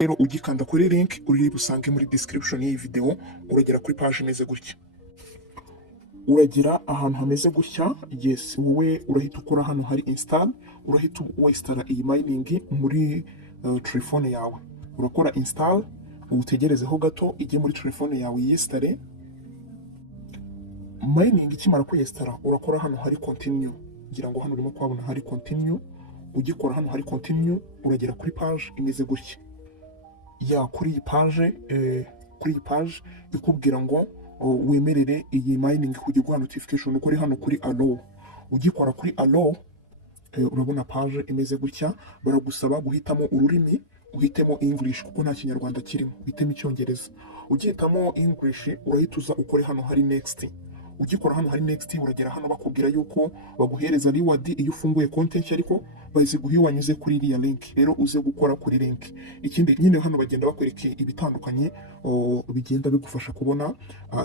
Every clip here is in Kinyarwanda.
rero ugikanda kuri link uri busange muri description y'iyi video, uragera kuri page imeze gutya. Uragera ahantu hameze gutya, yes, wowe urahita ukora hano hari install, urahita westara iyi mining muri telefone yawe. Urakora install, utegerezeho gato ijye muri telefone yawe yestare. Mining ikimara kwestara, urakora hano hari continue. Ngira ngo hano urimo kwabona hari continue. Ugikora hano hari continue, uragera kuri page imeze gutya. Ya kuri iyi page ikubwira ngo wemerere iyi mining kujya guha notification ukore hano kuri allow. Ugikora kuri allow, urabona page imeze gutya. Baragusaba guhitamo ururimi, uhitemo English kuko nta kinyarwanda kirimo, uhitemo icyongereza. Ugihitamo English, urahita uza ukore hano hari next. Ugikora hano hari next, uragera hano bakubwira yuko baguhereza reward iyo ufunguye content, ariko baziguha wanyuze kuri iriya link. Rero uze gukora kuri link. Ikindi nyine hano bagenda bakwereka ibitandukanye bigenda bigufasha kubona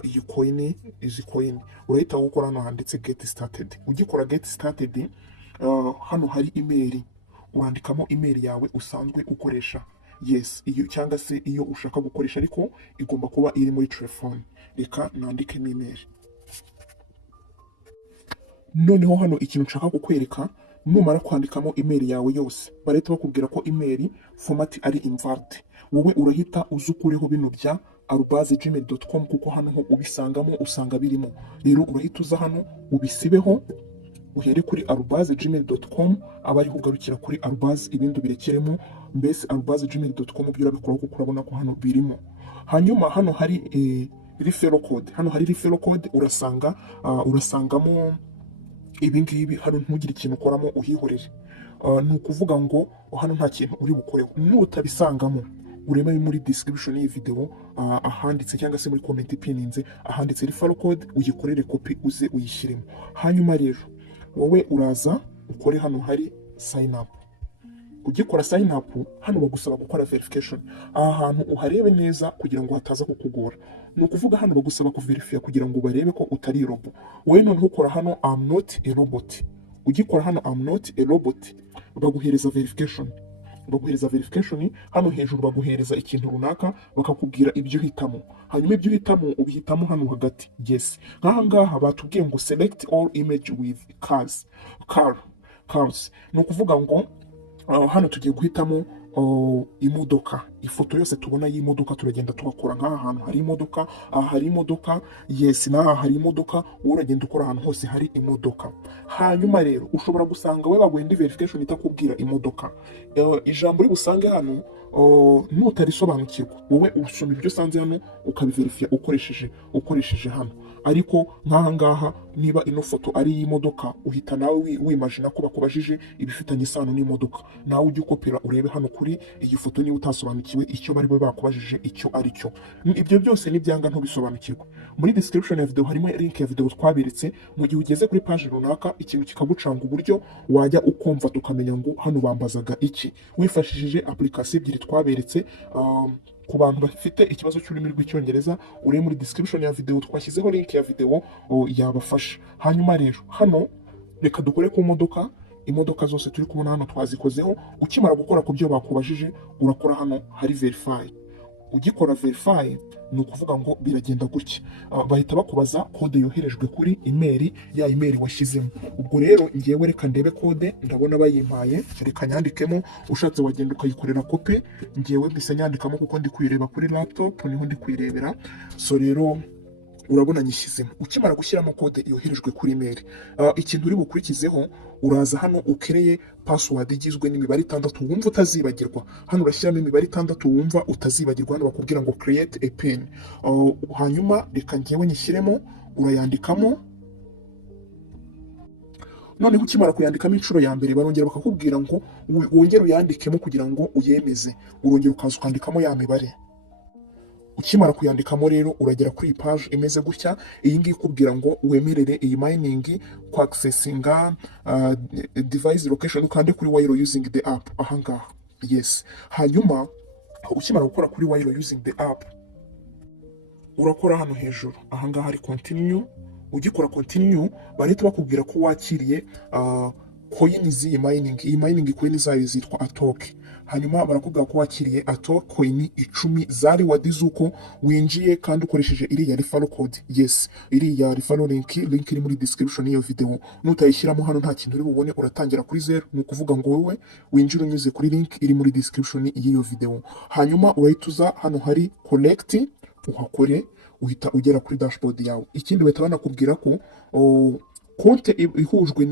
iyi coin, izi coin. Urahita gukora hano handitse get started. Ugikora get started, hano hari email, urandikamo email yawe usanzwe ukoresha. Yes, iyo cyangwa se iyo ushaka gukoresha ariko igomba kuba iri muri telefone. Reka nandike email. Noneho hano ikintu nshaka kukwereka, numara kwandikamo email yawe yose, barahita bakubwira ko email format ari invalid. Wowe urahita uzukureho bino bya @gmail.com kuko hano ho ubisangamo usanga birimo. Rero urahita uza hano ubisibeho, uhere kuri @gmail.com, abariho ugarukira kuri ibindi birekeremo, mbese @gmail.com byo urabikora kuko urabona ko hano birimo. Hanyuma hano hari referral code. Hano hari referral code, urasangamo ibi ngibi. Hano ntugire ikintu ukoramo uhihorere. Ni ukuvuga ngo hano nta kintu uri bukoreho. Nutabisangamo urebe muri description y'iyi video ahanditse cyangwa se muri comment ipininze ahanditse referral code, uyikorere copy uze uyishyiremo. Hanyuma rero wowe uraza ukore hano hari sign up. Ugikora sign up, hano bagusaba gukora verification. Aha hantu uharebe neza kugira ngo hataza kukugora. Ni ukuvuga hano bagusaba kuverifya kugira ngo barebe ko utari robot. Wowe noneho ukora hano I'm not a robot. Ugikora hano I'm not a robot, baguhereza verification. Hano hejuru baguhereza ikintu runaka, bakakubwira ibyo uhitamo. Hanyuma ibyo uhitamo ubihitamo hano hagati. Yes, nk'aha ngaha batubwiye ngo select all image with cars. Ni ukuvuga ngo hano tugiye guhitamo imodoka. Ifoto yose tubona y'imodoka turagenda tugakora. Nk'aha hantu hari imodoka, aha hari imodoka, yes, n'aha hari imodoka. Uragenda ukora ahantu hose hari imodoka. Hanyuma rero ushobora gusanga we bagwenda verification itakubwira imodoka. Ijambo uri busange hano nutarisobanukirwa, wowe usoma ibyo usanze hano ukabiverifya ukoresheje hano. Ariko nk'aha ngaha niba ino foto ari iy'imodoka, uhita nawe wimagina ko bakubajije ibifitanye isano n'imodoka. Nawe ujye ukopera urebe hano kuri iyi foto niba utasobanukiwe icyo bari bakubajije icyo ari cyo. Ibyo byose nibyanga ntubisobanukirwe. Muri description ya video harimo link ya video twaberetse. Mu gihe ugeze kuri page runaka ikintu kikagucanga uburyo wajya ukumva tukamenya ngo hano bambazaga iki, wifashishije application ebyiri twaberetse. Ku bantu bafite ikibazo cy'ururimi rw'icyongereza, uri muri description ya video twashyizeho link ya video yabafasha. Hanyuma rero hano reka dukore ku modoka. Imodoka zose turi kubona hano twazikozeho. Ukimara gukora ku byo bakubajije, urakora hano hari verify. Ugikora verify, ni ukuvuga ngo biragenda gutya. Bahita bakubaza code yoherejwe kuri email, ya email washyizemo. Ubwo rero ngiyewe reka ndebe code, ndabona bayimpaye, reka nyandikemo. Ushatse wagenda ukayikorera copy. Ngiyewe mbise nyandikamo kuko ndi kwireba kuri laptop, niho ndi kwirebera. So rero urabona nyishyizemo. Ukimara gushyiramo code yoherejwe kuri email, ikintu uri bukurikizeho, uraza hano ukereye password igizwe n'imibare 6 wumva utazibagirwa. Hano urashyiramo imibare 6 wumva utazibagirwa. Hano bakubwira ngo create a pin. Hanyuma reka ngiyewe nyishyiremo, urayandikamo. Noneho ukimara kuyandikamo inshuro ya mbere, barongera bakakubwira ngo wongere uyandikemo kugira ngo uyemeze. Urongera ukaza ukandikamo ya mibare. Ukimara kuyandikamo rero uragera kuri iyi page imeze gutya. Iyi ngiyi ikubwira ngo wemerere iyi mining ku accessinga device location, ukande kuri while using the app. Aha ngaha, yes. Hanyuma ukimara gukora kuri while using the app, urakora hano hejuru. Aha ngaha hari continue. Ugikora continue, bahita bakubwira ko wakiriye coin z'iyi mining. Iyi mining coin zayo zitwa atoke. hanyuma barakubwira ko wakiriye coin 10 za reward z'uko winjiye kandi ukoresheje iriya referral code. Yes, iriya referral link iri muri description y'iyo video. Nutayishyiramo hano nta kintu uri bubone, uratangira kuri zero. Ni ukuvuga ngo wowe winjira unyuze kuri link iri muri description y'iyo video. Hanyuma urahita uza hano hari collect, uhakore, uhita ugera kuri dashboard yawe. Ikindi bahita banakubwira ko konte ihujwe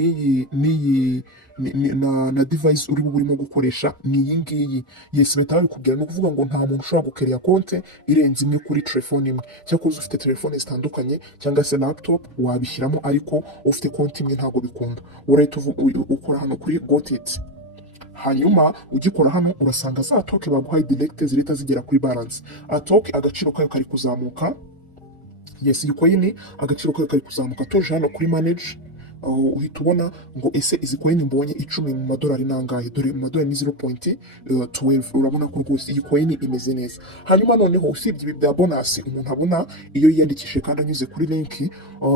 na device uri burimo gukoresha ni iyi ngiyi. Yes, bahita babikubwira. Ni ukuvuga ngo nta muntu ushobora gukereya konte irenze imwe kuri telefone imwe. Cyakoze ufite telefone zitandukanye cyangwa se laptop wabishyiramo, ariko ufite konti imwe ntabwo bikunda. Urahita ukora hano kuri got it. Hanyuma ugikora hano urasanga za toke baguhaye direct zirita zigera kuri balance. Toke agaciro kayo kari kuzamuka. Yes, iyi coin agaciro kayo kari kuzamuka. Toje hano kuri manage, uhita ubona ngo ese izi coin mbonye 10 mu madolari nangahe. Dore mu madolari ni 0.12. urabona ko rwose iyi coin imeze neza. Hanyuma noneho usibye ibi bya bonus umuntu abona iyo yiyandikishije kandi anyuze kuri link,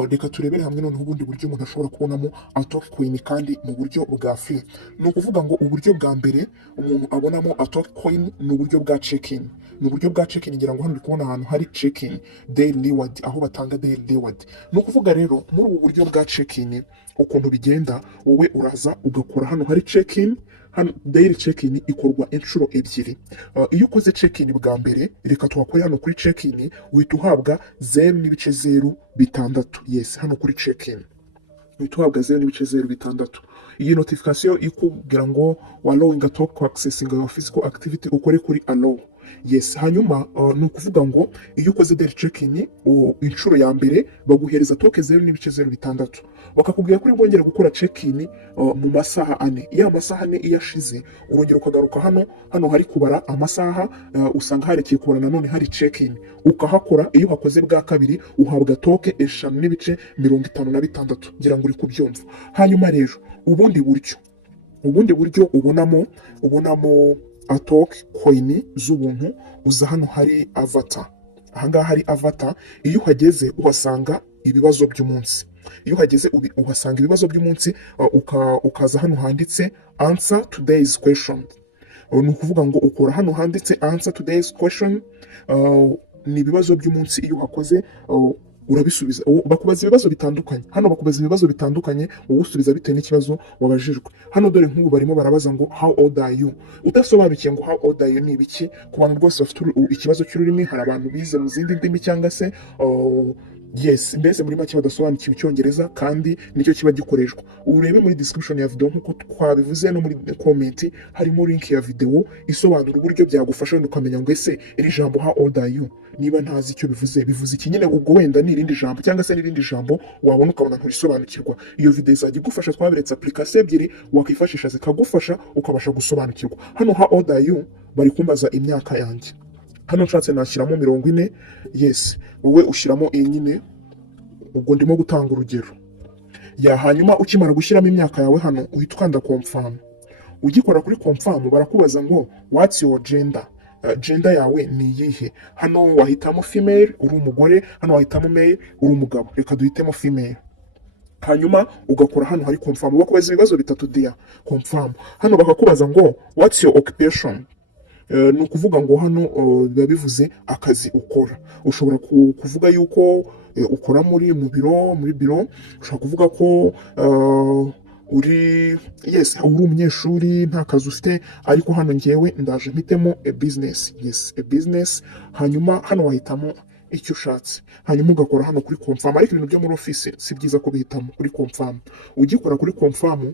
reka turebere hamwe noneho ubundi buryo umuntu ashobora kubonamo atoke coin kandi mu buryo bwa free. Ni ukuvuga ngo uburyo bwa mbere umuntu abonamo atoke coin ni uburyo bwa check-in. Ni uburyo bwa check-in, ngira ngo hano uri kubona ahantu hari check-in daily reward, aho batanga daily reward. Ni ukuvuga rero muri ubu buryo bwa check-in ukuntu bigenda, wowe uraza ugakora hano hari check-in. Hano daily check-in ikorwa inshuro ebyiri. Iyo ukoze check-in bwa mbere, reka tuhakore hano kuri check-in, uhita uhabwa 0.06. Yes, hano kuri check-in uhita uhabwa 0.06. Iyi notification ikubwira ngo allowing a talk to accessing your physical activity, ukore kuri allow. Yes, hanyuma ni ukuvuga ngo iyo ukoze daily check-in inshuro ya mbere baguhereza toke 0.06. bakakubwira kuri bwongera gukora check-in mu masaha 4. Iyo amasaha 4 iyashize urongera ukagaruka hano hari kubara amasaha, usanga harekeye kubara nanone hari check-in, ukahakora. Iyo hakoze bwa kabiri uhabwa toke 5.56. ngira ngo uri kubyumva. Hanyuma rero ubundi buryo ubonamo atoke coin z'ubuntu, uza hano hari avatar. Ahangaha hari avatar. Iyo uhageze uhasanga ibibazo by'umunsi. Iyo uhageze uhasanga ibibazo by'umunsi, ukaza hano handitse answer today's question. Ni ukuvuga ngo ukora hano handitse answer today's question. Ni ibibazo by'umunsi. Iyo uhakoze urabisubiza. Bakubaza ibibazo bitandukanye. Hano bakubaza ibibazo bitandukanye, wowe usubiza bitewe n'ikibazo wabajijwe. Hano dore nk'ubu barimo barabaza ngo how old are you. Udasobanukiye ngo how old are you ni ibiki, ku bantu rwose bafite ikibazo cy'ururimi, hari abantu bize mu zindi ndimi cyangwa se yes, mbese muri make badasobanukiwe icyongereza, kandi nicyo kiba gikoreshwa. Urebe muri description ya video nk'uko twabivuze, no muri comment harimo link ya video isobanura uburyo byagufasha ukamenya ngo ese iri jambo how old are you niba ntazi icyo bivuze iki nyine, ubwo wenda ni irindi jambo cyangwa se n'irindi jambo wabona ukabona nturisobanukirwa. Iyo video izajya igufasha. Twaberetse application ebyiri wakwifashisha zikagufasha ukabasha gusobanukirwa. Hano how old are you bari kumbaza imyaka yanjye. Hano nshatse nashyiramo 40. Yes, wowe ushyiramo nyine, ubwo ndimo gutanga urugero. Hanyuma ukimara gushyiramo imyaka yawe hano uhita ukanda confirm. Ugikora kuri confirm barakubaza ngo what's your gender. Gender yawe ni iyihe. Hano wahitamo female uri umugore, hano wahitamo male uri umugabo. Reka duhitemo female. Hanyuma ugakora hano hari confirm. Bakubaza ibibazo bitatu dia confirm. Hano bakakubaza ngo what's your occupation. Ni ukuvuga ngo hano biba bivuze akazi ukora. Ushobora kuvuga yuko ukora muri biro. Ushobora kuvuga ko uri umunyeshuri nta kazi ufite, ariko hano ngewe ndaje mpitemo a business. Yes, a business. Hanyuma hano wahitamo icyo ushatse, hanyuma ugakora hano kuri confirm. Ariko ibintu byo muri office si byiza ko bihitamo kuri confirm. Ugikora kuri confirm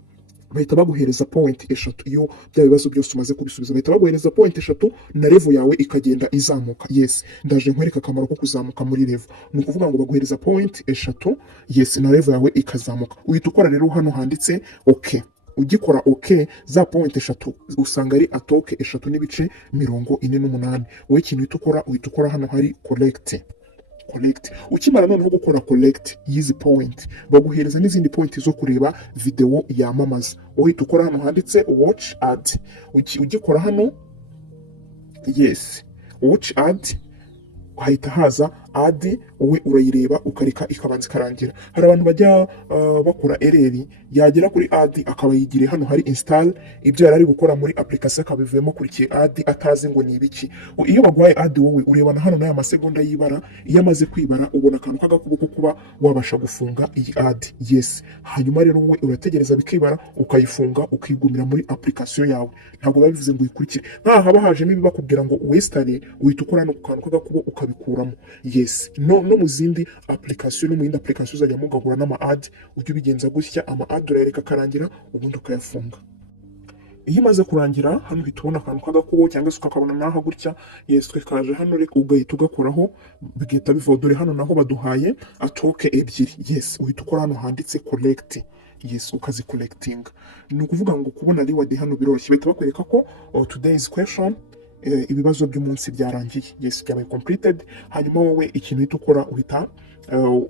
bahita baguhereza point 3. iyo bya bibazo byose umaze kubisubiza bahita baguhereza point 3 na level yawe ikagenda izamuka. Yes, ndaje nkwereka akamaro ko kuzamuka muri level. Ni ukuvuga ngo baguhereza point 3. Yes, na level yawe ikazamuka. Uhita ukora rero hano handitse okay. Ugikora okay, za point 3 usanga ari atoke 3.48. wowe ikintu uhita ukora hano hari collect. Ukimara noneho gukora collect yizi point, baguhereza n'izindi point zo kureba video yamamaza. Uhita ukora hano handitse watch ad. Ugikora hano yes watch ad, hahita haza adi wowe urayireba ukareka ikabanza ikarangira. Hari abantu bajya bakora ereri, yagera kuri adi akaba yigiriye hano hari install, ibyo yari ari gukora muri application akabivuyemo kurikiye adi atazi ngo ni ibiki. Iyo baguhaye adi wowe urebana hano n'aya masegonda y'ibara, iyo amaze kwibara ubona akantu k'agakubo ko kuba wabasha gufunga iyi adi. Yes, hanyuma rero wowe urategereza bikibara ukayifunga ukigumira muri application yawe, ntabwo biba bivuze ngo uyikurikire. Nta haba hajemo ibibakubwira ngo westare uhita ukora no ku kantu k'agakubo ukabikuramo. Yes, no mu zindi application, no mu yindi application uzajya mugahura n'ama ad, ujye ubigenza gutya, ama ad urayareka akarangira ubundi ukayafunga. Iyo imaze kurangira hano uhita ubona akantu k'agakubo cyangwa se ukakabona naho gutya. Yes, twe kaje hano reka ugahita ugakoraho bigahita bivodore. Hano naho baduhaye atoke ebyiri. Yes, uhita ukora hano handitse collect. Yes, ukazi collecting. Ni ukuvuga ngo kubona reward hano biroroshye, bahita bakwereka ko today's question, ibibazo by'umunsi byarangiye. Yes, byabaye completed. Hanyuma wowe ikintu uhita ukora, uhita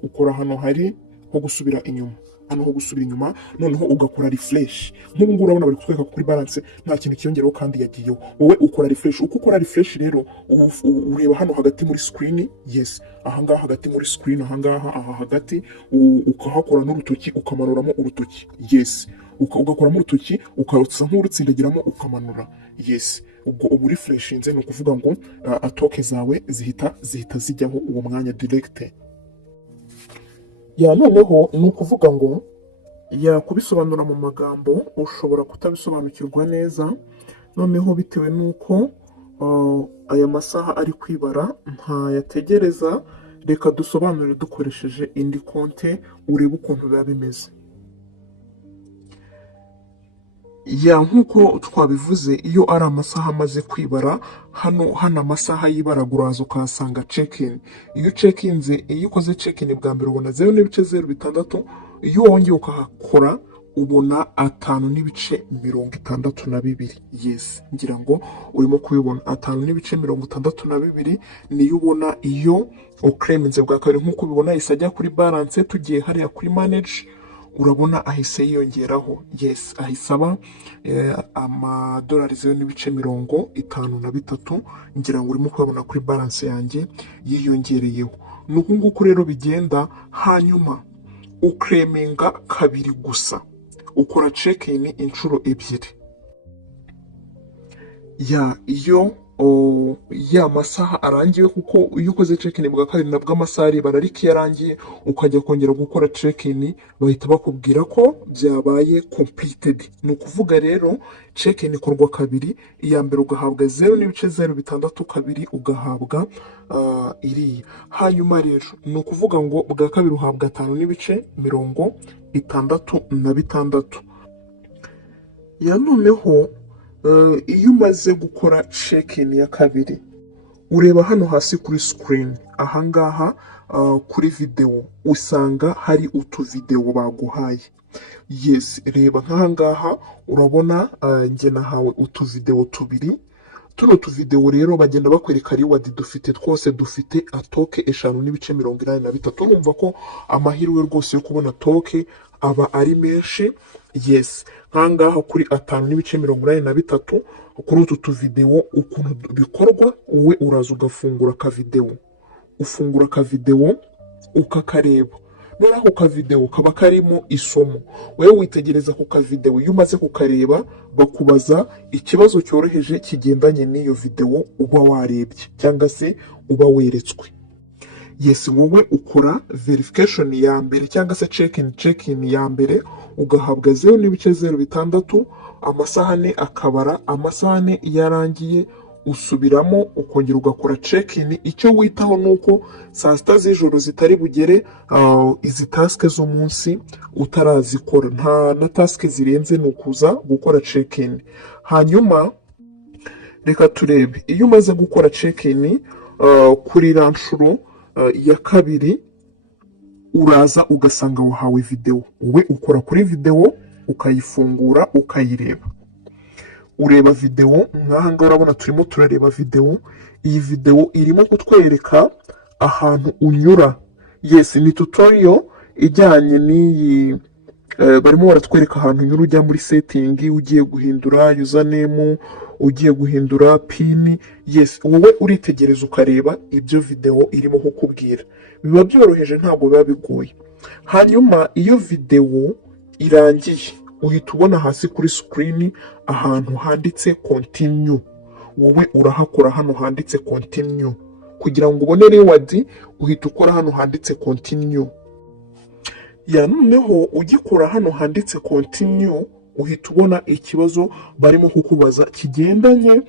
ukora hano hari ho gusubira inyuma, hano ho gusubira inyuma, noneho ugakora refresh. Nk'ubu ngubu urabona bari kutwereka kuri balance nta kintu kiyongeraho kandi yagiyeho. Wowe ukora refresh. Uko ukora refresh rero ureba hano hagati muri screen. Yes, ahangaha hagati muri screen, ahangaha aha hagati ukahakora n'urutoki ukamanuramo urutoki. Yes, ugakoramo urutoki ukawutsa nk'urutsindagiramo ukamanura. Yes, ubwo ubu refreshinze, ni ukuvuga ngo atoke zawe zihita zijyaho uwo mwanya direct. Ya noneho ni ukuvuga ngo kubisobanura mu magambo ushobora kutabisobanukirwa neza, noneho bitewe n'uko aya masaha ari kwibara ntayategereza, reka dusobanure dukoresheje indi konte urebe ukuntu biba bimeze. Nk'uko twabivuze, iyo ari amasaha amaze kwibara, hano amasaha yibaragura uraza ukahasanga check-in. Iyo ukoze check-in bwa mbere ubona 0.006. Iyo wongeye ukahakora ubona 5.62. Yes, ngira ngo urimo kubibona 5.62 niyo ubona iyo uclaiminze bwa kabiri. Nk'uko ubibona ahise ajya kuri balance, tugiye hariya kuri manage urabona ahise yiyongeraho. Yes, ahisaba amadolari 0.53. ngira ngo urimo kubona kuri balance yanjye yiyongereyeho. Nuko nguko rero bigenda. Hanyuma uclaiminga kabiri gusa, ukora check-in inshuro ebyiri. Iyo masaha arangiye, kuko iyo ukoze check-in bwa kabiri nabwo amasaha aribara, ariko iyo arangiye ukajya kongera gukora check-in bahita bakubwira ko byabaye completed. Ni ukuvuga rero check-in ikorwa kabiri, iya mbere ugahabwa 0.062, ugahabwa iriya. Hanyuma rero ni ukuvuga ngo bwa kabiri uhabwa 5.66. Noneho iyo umaze gukora check-in ya kabiri ureba hano hasi kuri screen, ahangaha kuri video usanga hari utuvideo baguhaye. Yes, reba nk'ahangaha urabona njye nahawe utuvideo tubiri. Tuno tuvideo rero bagenda bakwereka reward dufite, twose dufite atoke 5.83. Urumva ko amahirwe rwose yo kubona toke aba ari menshi. Yes, nkangaha kuri 5.83 kuri utu tuvideo ukuntu bikorwa, wowe uraza ugafungura ka video ukakareba. Noneho ako video kaba karimo isomo, wewe witegereza ku video. Iyo umaze kukareba bakubaza ikibazo cyoroheje kigendanye n'iyo video uba warebye cyangwa se uba weretswe. Yes, wowe ukora verification ya mbere cyangwa se check-in ya mbere, ugahabwa 0.06. amasaha ane akabara. amasaha ane yarangiye usubiramo ukongera ugakora check-in. Icyo witaho nuko saa sita z'ijoro zitari bugere izi task z'umunsi utarazikora. Nta na task zirenze, nukuza gukora check-in. Hanyuma reka turebe, iyo umaze gukora check-in kuri ranshuro ya kabiri uraza ugasanga wahawe video. Wowe ukora kuri video ukayifungura ukayireba. Ureba video nk'ahanga, urabona turimo turareba video. Iyi video irimo kutwereka ahantu unyura. Yes, ni tutorial ijyanye n'iyi barimo baratwereka ahantu unyura ujya muri setting, ugiye guhindura username, ugiye guhindura pini. Yes, wowe uritegereza ukareba ibyo video irimo kukubwira, biba byoroheje ntabwo biba bigoye. Hanyuma iyo video irangiye uhita ubona hasi kuri screen ahantu handitse continue, wowe urahakora hano handitse continue kugira ngo ubone reward, uhita ukora hano handitse continue. Ya noneho ugikora hano handitse continue uhita ubona ikibazo barimo kukubaza kigendanye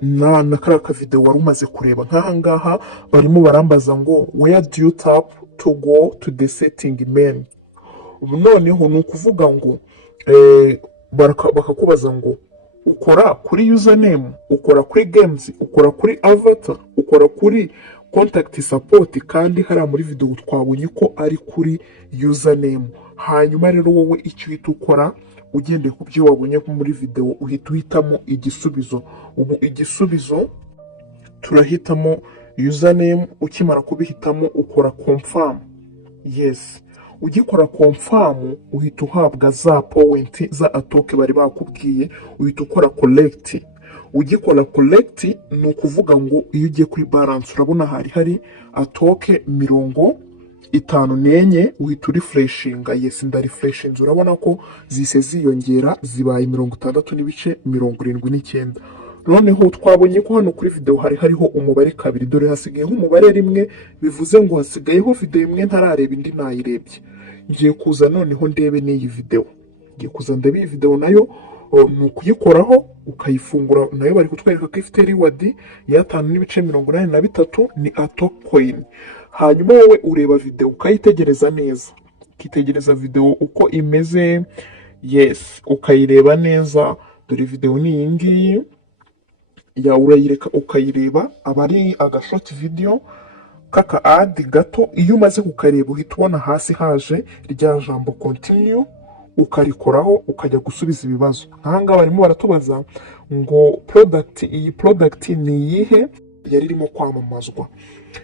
na kariya video wari umaze kureba. Nk'aha ngaha barimo barambaza ngo where do you tap to go to the setting menu. Noneho ni ukuvuga ngo bakakubaza ngo ukora kuri username, ukora kuri games, ukora kuri avatar, ukora kuri contact support, kandi hariya muri video twabonye ko ari kuri username. Hanyuma rero wowe icyo uhita ukora ugendeye ku byo wabonye muri video uhita uhitamo igisubizo. Ubu igisubizo turahitamo username, ukimara kubihitamo ukora confirm. Yes, ugikora confirm uhita uhabwa za point za atoke bari bakubwiye, uhita ukora collect. Ugikora collect ni ukuvuga ngo iyo ugiye kuri balance urabona hari atoke 54 uhita urefreshinga. Yes, ndarefreshinze, urabona ko zise ziyongera zibaye 66.79. Noneho twabonye ko hano kuri video hariho umubare 2, dore hasigayeho umubare 1, bivuze ngo hasigayeho video imwe ntarareba, indi nayirebye. Ngiye kuza noneho ndebe n'iyi video, ngiye kuza ndebe iyi video nayo ni ukuyikoraho ukayifungura, nayo bari kutwereka ko ifite reward ya 5.83 ni atoke coin. Hanyuma wowe ureba video ukayitegereza neza, ukitegereza video uko imeze. Yes, ukayireba neza, dore video ni iyi ngiyi. Ya urayireka ukayireba, aba ari agashort video kaka ad gato. Iyo umaze kukareba uhita ubona hasi haje rya jambo continue, ukarikoraho ukajya gusubiza ibibazo. Nk'ahangaha barimo baratubaza ngo iyi product ni iyihe yari irimo kwamamazwa.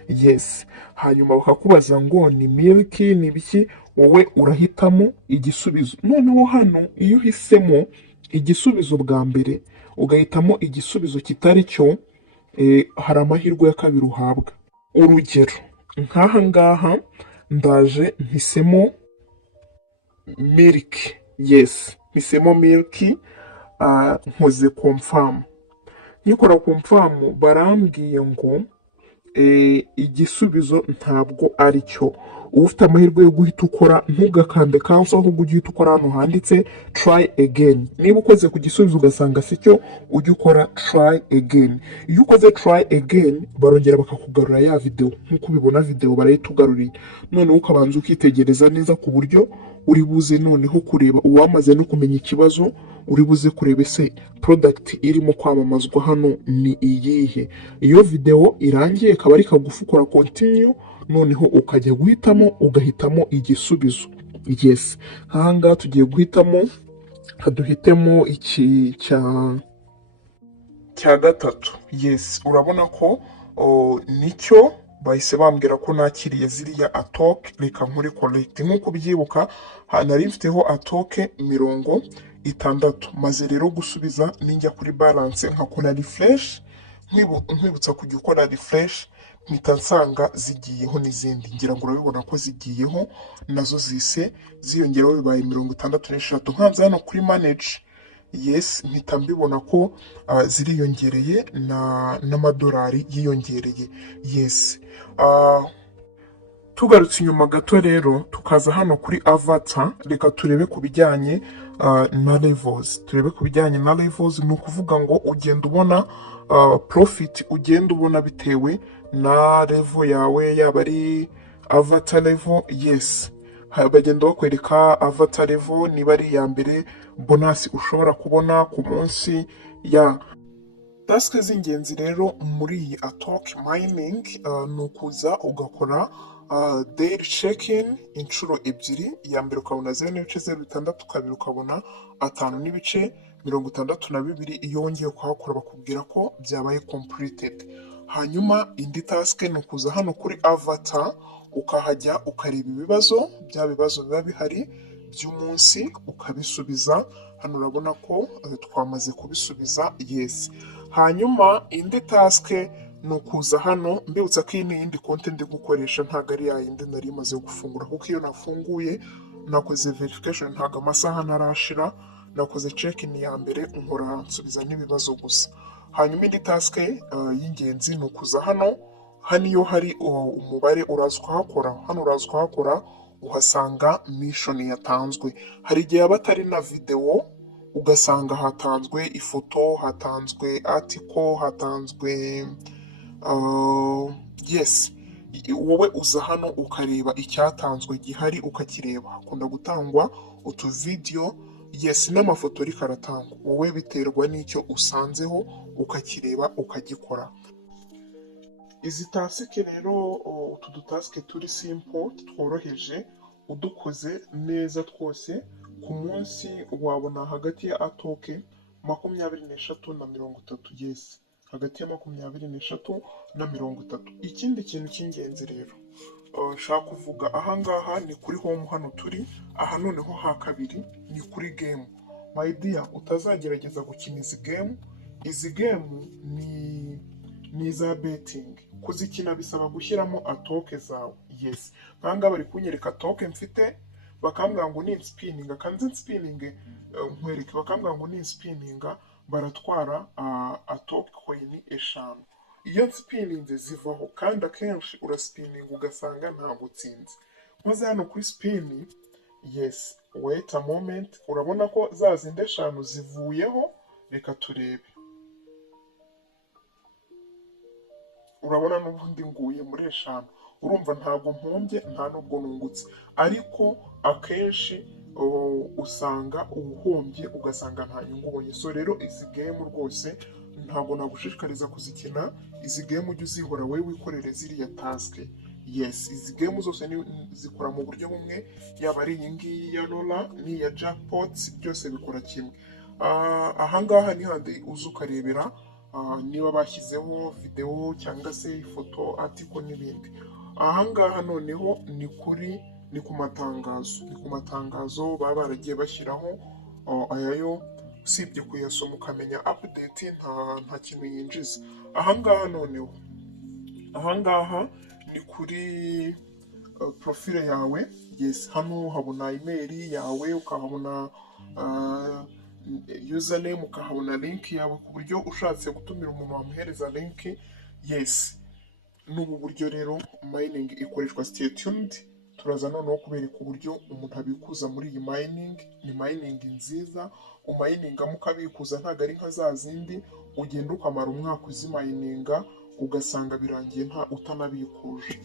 Yes, hanyuma bakakubaza ngo ni milk ni biki, wowe urahitamo igisubizo. Noneho hano iyo uhisemo igisubizo bwa mbere ugahitamo igisubizo kitari cyo, hari amahirwe ya kabiri uhabwa. Urugero nk'aha ngaha ndaje mpisemo milk. Yes, mpisemo milk, nkoze confirm. Nkikora confirm barambwiye ngo igisubizo ntabwo ari cyo. Ufite amahirwe yo guhita ukora ntugakande cancel, ahubwo ujye ukora hano handitse try again. Niba ukoze ku gisubizo ugasanga si cyo, ujye ukora try again. Iyo ukoze try again barongera bakakugarura ya video, nk'uko ubibona video barayitugaruriye. Noneho ukabanza ukitegereza neza ku buryo uri buze noneho kureba, uwamaze no kumenya ikibazo uri buze kureba ese product irimo kwamamazwa hano ni iyihe. Iyo video irangiye akaba ari kagufi ukora continue, noneho ukajya guhitamo ugahitamo igisubizo. Yes, ahangaha tugiye guhitamo, haduhitemo iki cya gatatu. Yes, urabona ko nicyo bahise bambwira ko nakiriye ziriya atoke. Reka nkore collect. Nk'uko byibuka nari mfiteho atoke 60, maze rero gusubiza ninjya kuri balance nkakora refresh, nkwibutsa kujya ukora refresh, mpita nsanga zigiyeho n'izindi. Ngira ngo urabibona ko zigiyeho nazo zise ziyongeraho bibaye 66. Nkanze hano kuri manage, yes, mpita mbibona ko ziriyongereye n'amadolari yiyongereye. Yes, tugarutse inyuma gato rero tukaza hano kuri avatar, reka turebe ku bijyanye na levels. Ni ukuvuga ngo ugenda ubona profit, ugenda ubona bitewe na level yawe, yaba ari avatar level. Yes, bagenda bakwereka avatar level, niba ari iya mbere, bonus ushobora kubona ku munsi. Ya task z'ingenzi rero muri iyi atoke mining ni ukuza ugakora daily check-in inshuro 2. iya mbere ukabona 0.06, kabiri ukabona 5.62. iyo wongeye kuhakora bakubwira ko byabaye completed. Hanyuma indi task ni ukuza hano kuri avatar ukahajya ukareba ibibazo, bya bibazo biba bihari by'umunsi ukabisubiza. Hano urabona ko twamaze kubisubiza, yes. Hanyuma indi tasike ni ukuza hano, mbibutsa ko iyi ni iyindi konti ndi gukoresha, ntabwo ari yayindi nari imaze gufungura, kuko iyo nafunguye nakoze verification ntabwo amasaha ntarashira, nakoze check in ya mbere nkora nsubiza n'ibibazo gusa. Hanyuma indi tasike y'ingenzi ni ukuza hano iyo hari umubare uraza ukahakora, hano uraza ukahakora uhasanga mission yatanzwe. Hari igihe yaba atari na videwo, ugasanga hatanzwe ifoto, hatanzwe article, hatanzwe yes. Wowe uza hano ukareba icyatanzwe gihari ukakireba, hakunda gutangwa utuvideyo, yes, n'amafoto ariko aratangwa, wowe biterwa n'icyo usanzeho ukakireba ukagikora. Izi tasike rero, utu dutasike turi simple tworoheje, udukoze neza twose ku munsi wabona hagati ya atoke 23 na 30, yes, hagati ya 23 na 30. Ikindi kintu cy'ingenzi rero nshaka kuvuga, ahangaha ni kuri home, hano turi aha. Noneho ha kabiri ni kuri game. My dear, utazagerageza gukina izi game. Izi game ni iza betting. Kuzikina bisaba gushyiramo atoke zawe, yes. Banga bari kunyereka atoke mfite, bakambwira ngo ni spinninga, kanze spinning nkwereke, bakambwira ngo ni spinninga, baratwara atoke coin 5. Iyo spinninze zivaho, kandi akenshi uraspinninga ugasanga ntabwo utsinze. Nkoze hano kuri spin, yes, wait a moment, urabona ko za zindi 5 zivuyeho. Reka turebe, urabona n'ubundi nguye muri 5. Urumva ntabwo mpombye, nta nubwo nungutse, ariko akenshi usanga uhombye ugasanga nta nyungu ubonye. So rero izi game rwose ntabwo nagushishikariza kuzikina. Izi game ujye uzihora wowe wikorere ziriya tasike, yes. Izi game zose zikora mu buryo bumwe, yaba ari iyi ngiyi ya rola n'iya jackpots, byose bikora kimwe. Ahangaha ni handi uza ukarebera niba bashyizeho videwo cyangwa se ifoto, article n'ibindi. Ahangaha noneho ni ku matangazo baba baragiye bashyiraho, ayayo usibye kuyasoma ukamenya update, nta kintu yinjiza. Ahangaha ni kuri profile yawe, yes. Hano habona email yawe, ukahabona username, ukahabona link yawe, ku buryo ushatse gutumira umuntu wamuhereza link, yes. N'ubu buryo rero mining ikoreshwa. Stay tuned, turaza noneho kubereka uburyo umuntu abikuza muri iyi mining. Ni mining nziza, umayiningamo ukabikuza, ntabwo ari nka za zindi ugenda ukamara umwaka uzimayininga ugasanga birangiye utanabikuje.